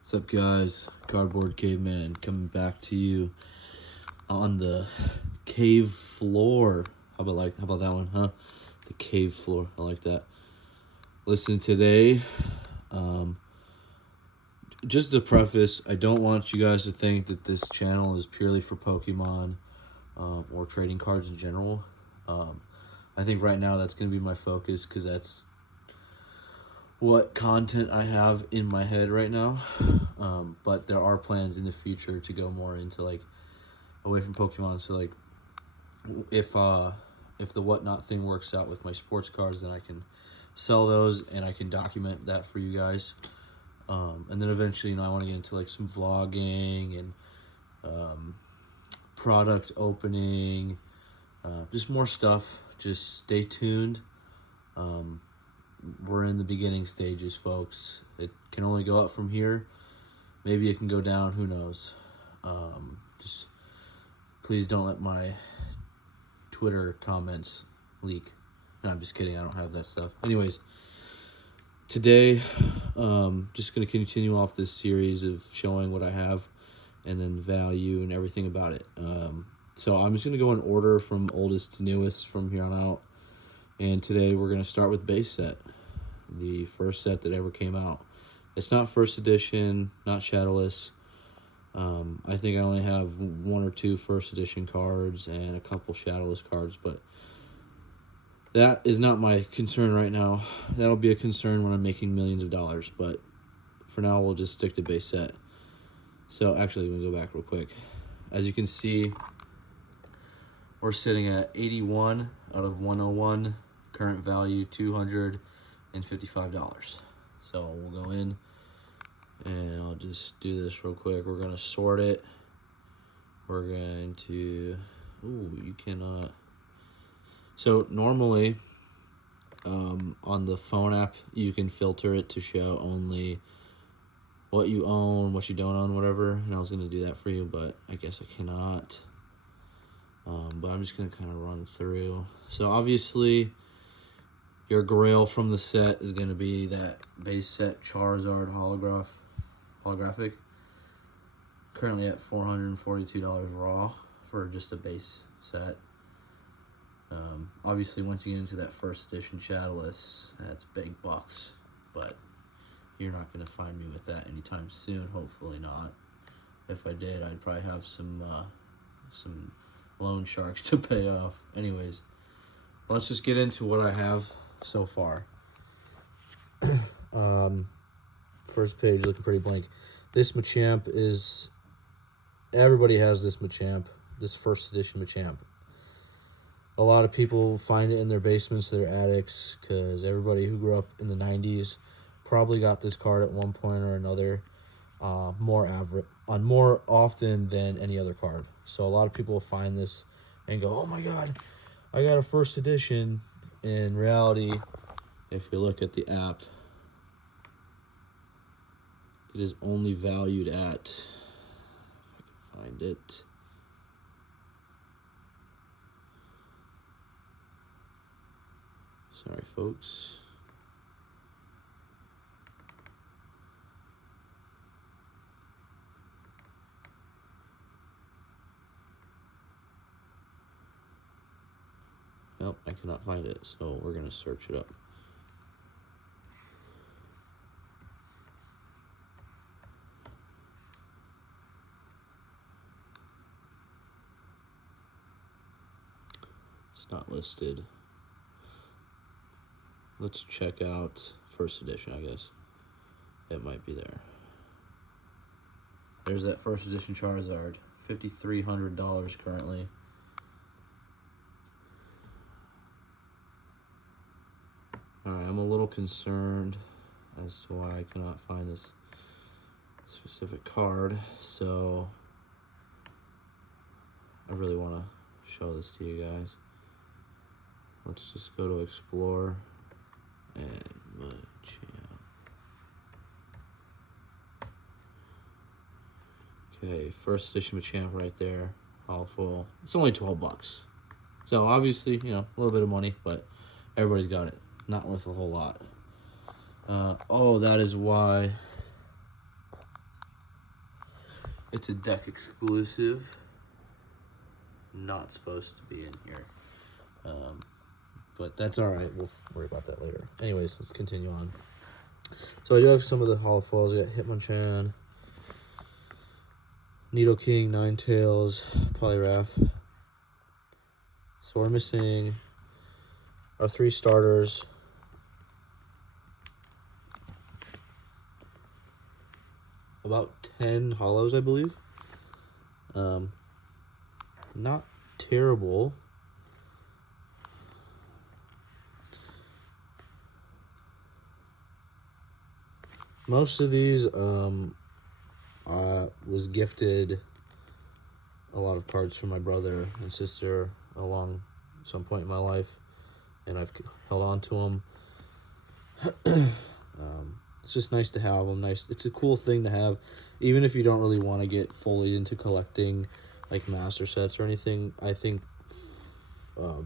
What's up, guys? Cardboard Caveman coming back to you on the cave floor. How about that one, huh? The cave floor. I like that. Listen, today, just to preface, I don't want you guys to think that this channel is purely for Pokemon or trading cards in general. I think right now that's going to be my focus because that's what content I have in my head right now. But there are plans in the future to go more into away from Pokemon. So if the whatnot thing works out with my sports cards, then I can sell those and I can document that for you guys. And then eventually, I want to get into some vlogging and product opening, just more stuff. Just stay tuned. We're in the beginning stages, folks. It can only go up from here. Maybe it can go down. Who knows? Just please don't let my Twitter comments leak. No, I'm just kidding. I don't have that stuff. Anyways, today, just going to continue off this series of showing what I have and then value and everything about it. So I'm just going to go in order from oldest to newest from here on out. And today we're going to start with base set, the first set that ever came out. It's not first edition, not shadowless. I think I only have one or two first edition cards and a couple shadowless cards, but that is not my concern right now. That'll be a concern when I'm making millions of dollars, but for now we'll just stick to base set. So actually, we'll go back real quick. As you can see, we're sitting at 81 out of 101. Current value $255. So we'll go in and I'll just do this real quick. We're going to sort it. We're going to, you cannot. So normally on the phone app, you can filter it to show only what you own, what you don't own, whatever. And I was going to do that for you, but I guess I cannot. But I'm just going to kind of run through. So obviously, your grail from the set is going to be that base set Charizard holographic. Currently at $442 raw for just a base set. Obviously, once you get into that first edition shadowless, that's big bucks. But you're not going to find me with that anytime soon. Hopefully not. If I did, I'd probably have some loan sharks to pay off. Anyways, let's just get into what I have so far. First page looking pretty blank. This Machamp is, everybody has this Machamp, this first edition Machamp. A lot of people find it in their basements, their attics, because everybody who grew up in the 90s probably got this card at one point or another, more often than any other card. So a lot of people will find this and go, oh my god, I got a first edition. In reality, if you look at the app, it is only valued at, if I can find it, sorry folks, nope, I cannot find it, so we're going to search it up. It's not listed. Let's check out first edition, I guess. It might be there. There's that first edition Charizard, $5,300 currently. Alright, I'm a little concerned as to why I cannot find this specific card, so I really want to show this to you guys. Let's just go to Explore and Machamp. Okay, first edition Machamp right there, all full. It's only $12. So obviously, a little bit of money, but everybody's got it. Not worth a whole lot. Oh, that is why It's a deck exclusive. Not supposed to be in here. But that's alright. We'll worry about that later. Anyways, let's continue on. So I do have some of the holofoils. I got Hitmonchan, Nidoking, Ninetales, Poliwrath. So we're missing our 3 starters. About 10 holos, I believe. Not terrible. Most of these was gifted a lot of cards from my brother and sister along some point in my life, and I've held on to them. It's just nice to have them. It's a cool thing to have, even if you don't really want to get fully into collecting like master sets or anything. I think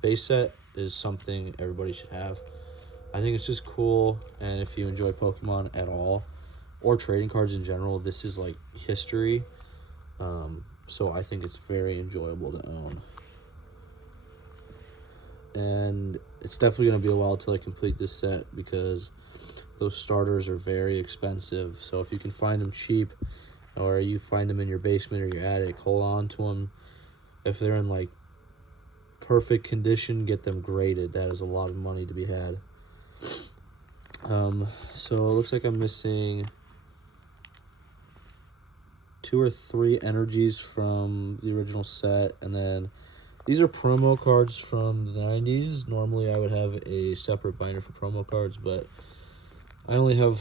base set is something everybody should have. I think it's just cool, and if you enjoy Pokemon at all, or trading cards in general, this is like history. So I think it's very enjoyable to own. And it's definitely going to be a while till I complete this set, because those starters are very expensive. So if you can find them cheap, or you find them in your basement or your attic, hold on to them. If they're in like perfect condition, get them graded. That is a lot of money to be had. So it looks like I'm missing 2 or 3 energies from the original set, and then these are promo cards from the 90s. Normally I would have a separate binder for promo cards, but I only have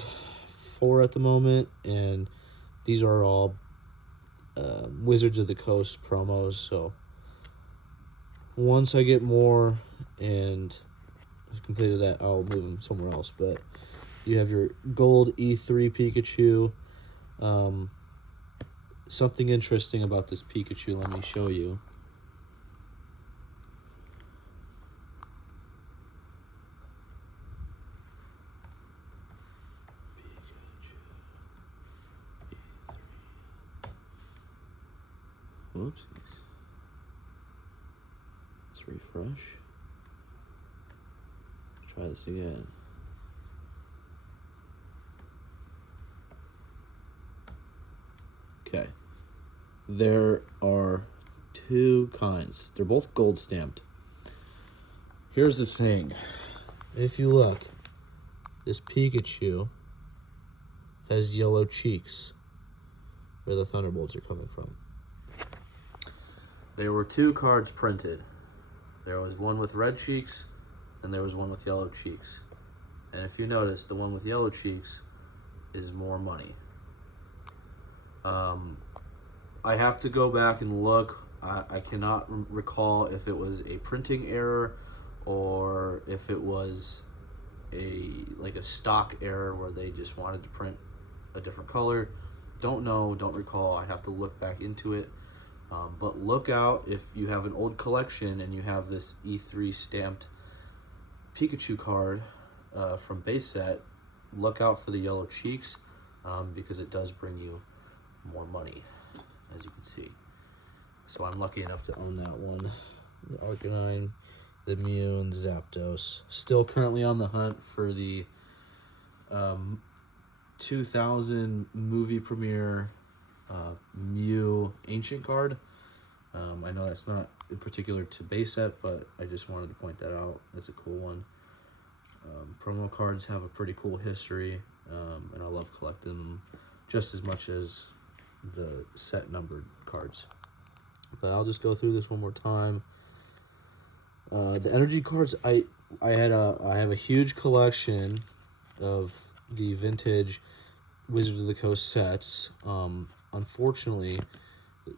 4 at the moment, and these are all Wizards of the Coast promos. So once I get more and I've completed that, I'll move them somewhere else. But you have your gold E3 Pikachu. Something interesting about this Pikachu, let me show you. Whoopsies. Let's refresh. Let's try this again. Okay. There are 2 kinds. They're both gold stamped. Here's the thing. If you look, this Pikachu has yellow cheeks where the Thunderbolts are coming from. There were 2 cards printed. There was one with red cheeks, and there was one with yellow cheeks. And if you notice, the one with yellow cheeks is more money. I have to go back and look. I cannot recall if it was a printing error or if it was a stock error where they just wanted to print a different color. Don't know, don't recall. I have to look back into it. But look out if you have an old collection and you have this E3 stamped Pikachu card from base set. Look out for the yellow cheeks, because it does bring you more money, as you can see. So I'm lucky enough to own that one. The Arcanine, the Mew, and the Zapdos. Still currently on the hunt for the 2000 movie premiere Mew Ancient card. I know that's not in particular to base set, but I just wanted to point that out. That's a cool one. Promo cards have a pretty cool history, and I love collecting them just as much as the set numbered cards. But I'll just go through this one more time. The energy cards, I have a huge collection of the vintage Wizards of the Coast sets. Unfortunately,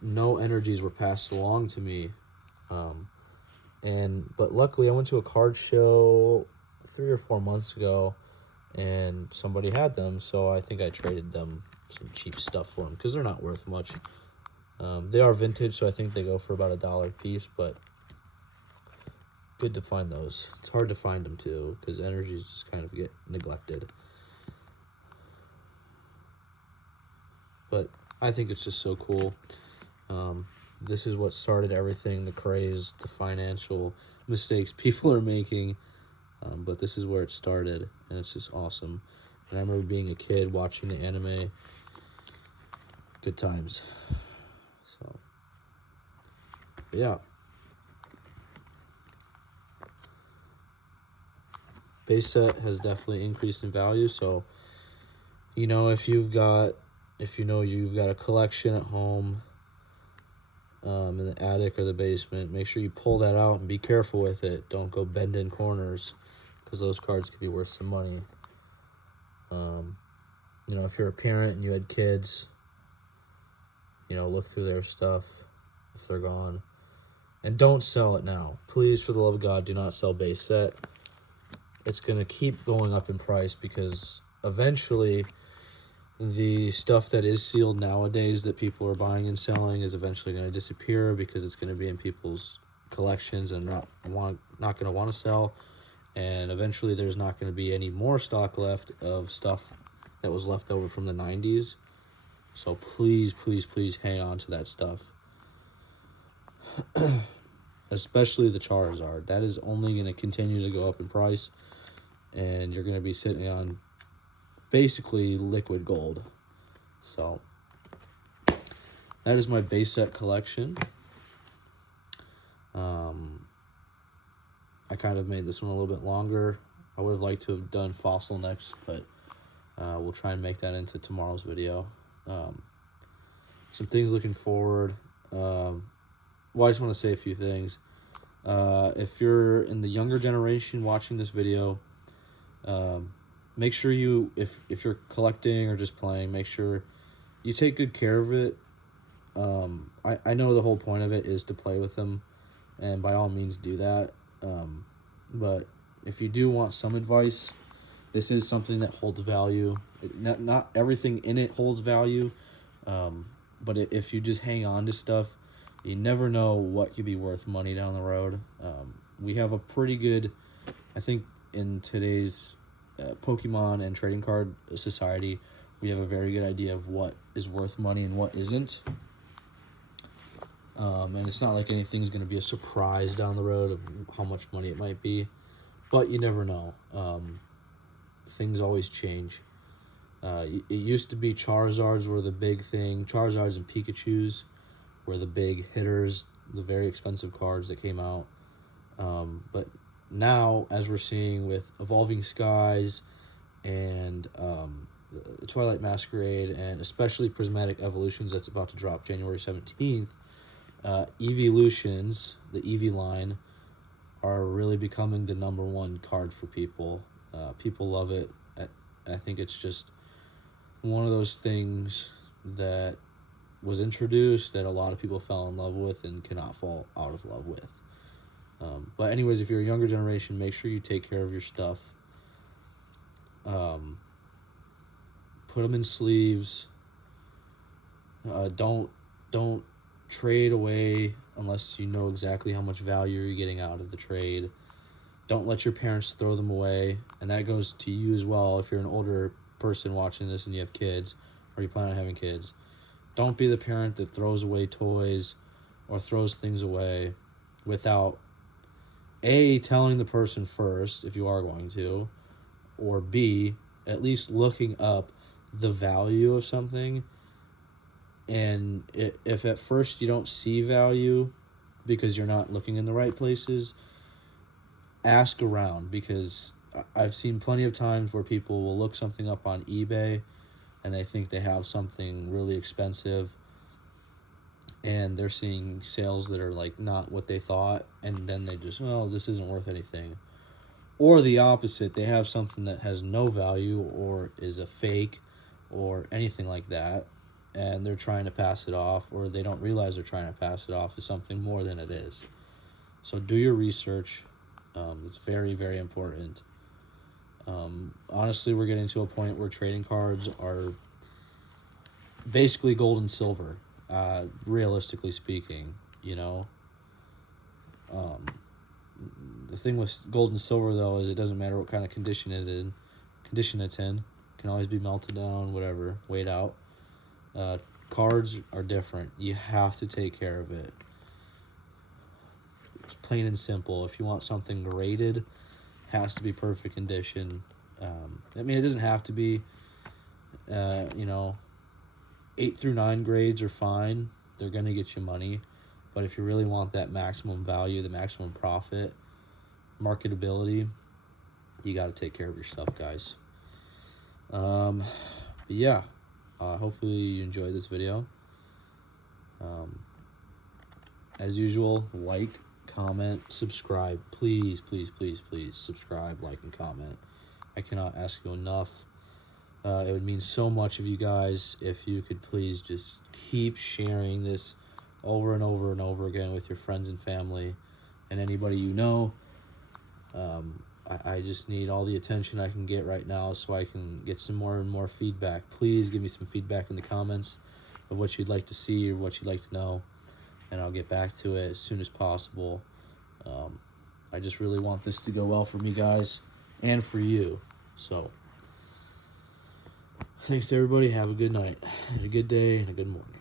no energies were passed along to me. But luckily I went to a card show 3 or 4 months ago, and somebody had them, so I think I traded them some cheap stuff for them, because they're not worth much. They are vintage, so I think they go for about $1 a piece, but good to find those. It's hard to find them too, because energies just kind of get neglected. But I think it's just so cool. This is what started everything, the craze, the financial mistakes people are making. But this is where it started, and it's just awesome. And I remember being a kid watching the anime. Good times. So, yeah. Base set has definitely increased in value. So, you know, if you've got a collection at home, in the attic or the basement, make sure you pull that out and be careful with it. Don't go bending corners, because those cards could be worth some money. You know, if you're a parent and you had kids, you know, look through their stuff if they're gone. And don't sell it now. Please, for the love of God, do not sell base set. It's going to keep going up in price, because eventually the stuff that is sealed nowadays that people are buying and selling is eventually going to disappear, because it's going to be in people's collections and not going to want to sell. And eventually there's not going to be any more stock left of stuff that was left over from the 90s. So please, please, please hang on to that stuff. Especially the Charizard. That is only going to continue to go up in price, and you're going to be sitting on basically liquid gold. So that is my base set collection. I kind of made this one a little bit longer. I would have liked to have done fossil next, but we'll try and make that into tomorrow's video. Some things looking forward. Well, I just want to say a few things. If you're in the younger generation watching this video, make sure you, if you're collecting or just playing, make sure you take good care of it. I know the whole point of it is to play with them, and by all means do that. But if you do want some advice, this is something that holds value. Not everything in it holds value, but if you just hang on to stuff, you never know what could be worth money down the road. We have a pretty good, I think, in today's Pokemon and trading card society, we have a very good idea of what is worth money and what isn't. And it's not like anything's going to be a surprise down the road of how much money it might be, but you never know. Things always change. It used to be Charizards were the big thing. Charizards and Pikachus were the big hitters, the very expensive cards that came out. But now, as we're seeing with Evolving Skies and the Twilight Masquerade, and especially Prismatic Evolutions that's about to drop January 17th, Evolutions, the Eevee line, are really becoming the #1 card for people. People love it. I think it's just one of those things that was introduced that a lot of people fell in love with and cannot fall out of love with. But anyways, if you're a younger generation, make sure you take care of your stuff. Put them in sleeves. Don't trade away unless you know exactly how much value you're getting out of the trade. Don't let your parents throw them away, and that goes to you as well. If you're an older person watching this and you have kids, or you plan on having kids, don't be the parent that throws away toys or throws things away without A, telling the person first if you are going to, or B, at least looking up the value of something. And if at first you don't see value because you're not looking in the right places, ask around, because I've seen plenty of times where people will look something up on eBay and they think they have something really expensive, and they're seeing sales that are like not what they thought, and then they just, well, this isn't worth anything. Or the opposite, they have something that has no value or is a fake or anything like that, and they're trying to pass it off, or they don't realize they're trying to pass it off as something more than it is. So do your research. It's very, very important. Honestly, we're getting to a point where trading cards are basically gold and silver, realistically speaking, you know. The thing with gold and silver, though, is it doesn't matter what kind of condition it's in. It can always be melted down, whatever, weighed out. Cards are different. You have to take care of it. It's plain and simple. If you want something graded, it has to be perfect condition. I mean, it doesn't have to be, 8 through 9 grades are fine. They're going to get you money. But if you really want that maximum value, the maximum profit, marketability, you got to take care of your stuff, guys. But yeah, hopefully you enjoyed this video. As usual, like, comment, subscribe. Please, please, please, please subscribe, like, and comment. I cannot ask you enough. It would mean so much of you guys if you could please just keep sharing this over and over and over again with your friends and family and anybody you know. I just need all the attention I can get right now so I can get some more and more feedback. Please give me some feedback in the comments of what you'd like to see or what you'd like to know, and I'll get back to it as soon as possible. I just really want this to go well for me, guys, and for you. So, thanks to everybody. Have a good night, and a good day, and a good morning.